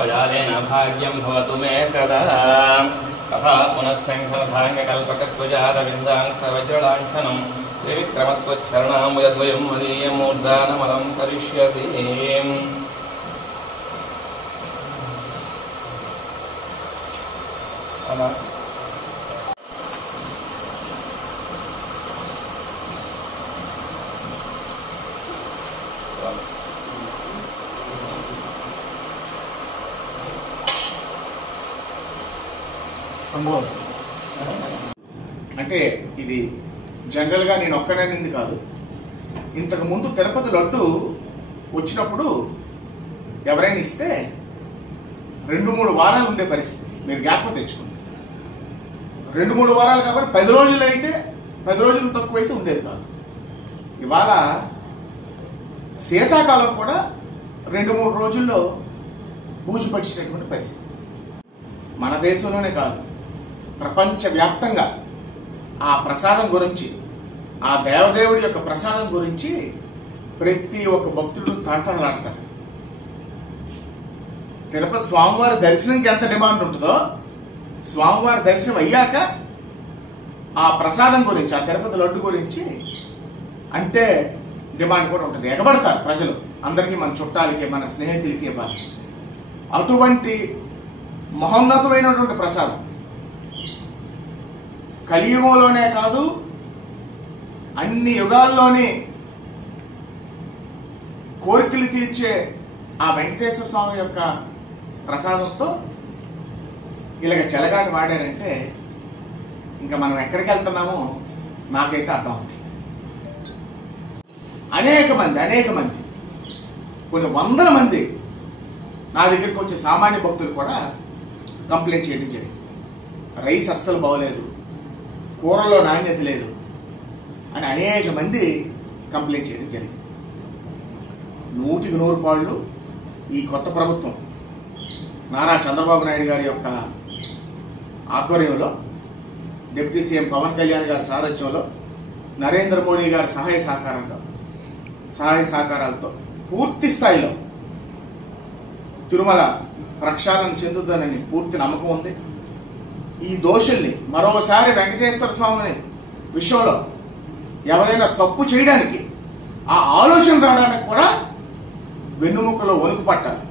त्वजालेन भाग्यं भवतु मे सदा तथा पुनःशङ्खभाङ्गकल्पकत्वजारविन्दाङ्कवज्रलाञ्छनं त्रिविक्रमत्वच्छरणामुदद्वयं मदीयमूर्धानमलं करिष्यति। అంటే ఇది జనరల్ గా నేను ఒక్కడనింది కాదు. ఇంతకు ముందు తిరుపతి లడ్డు వచ్చినప్పుడు ఎవరైనా ఇస్తే 2-3 వారాలు ఉండే పరిస్థితి. మీరు జ్ఞాపకం తెచ్చుకోండి. 2-3 వారాలు కాబట్టి 10 రోజులు అయితే 10 రోజులు తక్కువైతే ఉండేది కాదు. ఇవాళ శీతాకాలం కూడా 2-3 రోజుల్లో పూజపరిచినటువంటి పరిస్థితి. మన దేశంలోనే కాదు, ప్రపంచవ్యాప్తంగా ఆ ప్రసాదం గురించి, ఆ దేవదేవుడి యొక్క ప్రసాదం గురించి ప్రతి ఒక్క భక్తుడు తహతహలాడతారు. తిరుపతి స్వామివారి దర్శనంకి ఎంత డిమాండ్ ఉంటుందో, స్వామివారి దర్శనం అయ్యాక ఆ ప్రసాదం గురించి, ఆ తిరుపతి లడ్డు గురించి అంటే డిమాండ్ కూడా ఉంటుంది. ఎగబడతారు ప్రజలు. అందరికీ, మన చుట్టాలకి, మన స్నేహితులకి ఇవ్వాలి. అటువంటి మహోన్నతమైనటువంటి ప్రసాదం కలియుగంలోనే కాదు, అన్ని యుగాల్లోనే కోరికలు తీర్చే ఆ వెంకటేశ్వర స్వామి యొక్క ప్రసాదంతో ఇలాగ చెలగాటి వాడారంటే ఇంకా మనం ఎక్కడికి వెళ్తున్నామో నాకైతే అర్థం ఉంది. అనేక మంది కొన్ని వందల మంది నా దగ్గరికి వచ్చే సామాన్య భక్తులు కూడా కంప్లైంట్ చేయడం జరిగింది. రైస్ అస్సలు బాగోలేదు, కూరలో నాణ్యత లేదు అని అనేక మంది కంప్లైంట్ చేయడం జరిగింది. 100కి 100 పాళ్ళు ఈ కొత్త ప్రభుత్వం నారా చంద్రబాబు నాయుడు గారి యొక్క ఆధ్వర్యంలో, డిప్యూటీ సీఎం పవన్ కళ్యాణ్ గారి సారథ్యంలో, నరేంద్ర మోడీ గారి సహాయ సహకారాలతో పూర్తి స్థాయిలో తిరుమల ప్రక్షాళన చెందుతుందని పూర్తి నమ్మకం ఉంది. ఈ దోషుల్ని మరోసారి వెంకటేశ్వర స్వామిని విషయంలో ఎవరైనా తప్పు చేయడానికి, ఆ ఆలోచన రావడానికి కూడా వెన్నుముక్కలో వణుకు పట్టాలి.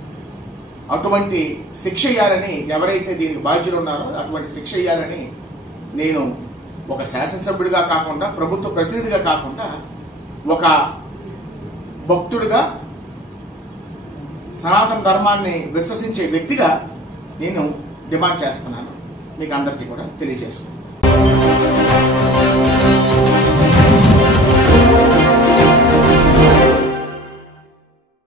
అటువంటి శిక్ష ఇయ్యాలని, ఎవరైతే దీనికి బాధ్యులు ఉన్నారో అటువంటి శిక్ష ఇయ్యాలని నేను ఒక శాసనసభ్యుడిగా కాకుండా, ప్రభుత్వ ప్రతినిధిగా కాకుండా, ఒక భక్తుడిగా, సనాతన ధర్మాన్ని విశ్వసించే వ్యక్తిగా నేను డిమాండ్ చేస్తున్నాను. మీకు అందరికీ కూడా తెలియజేసుకుంటాను.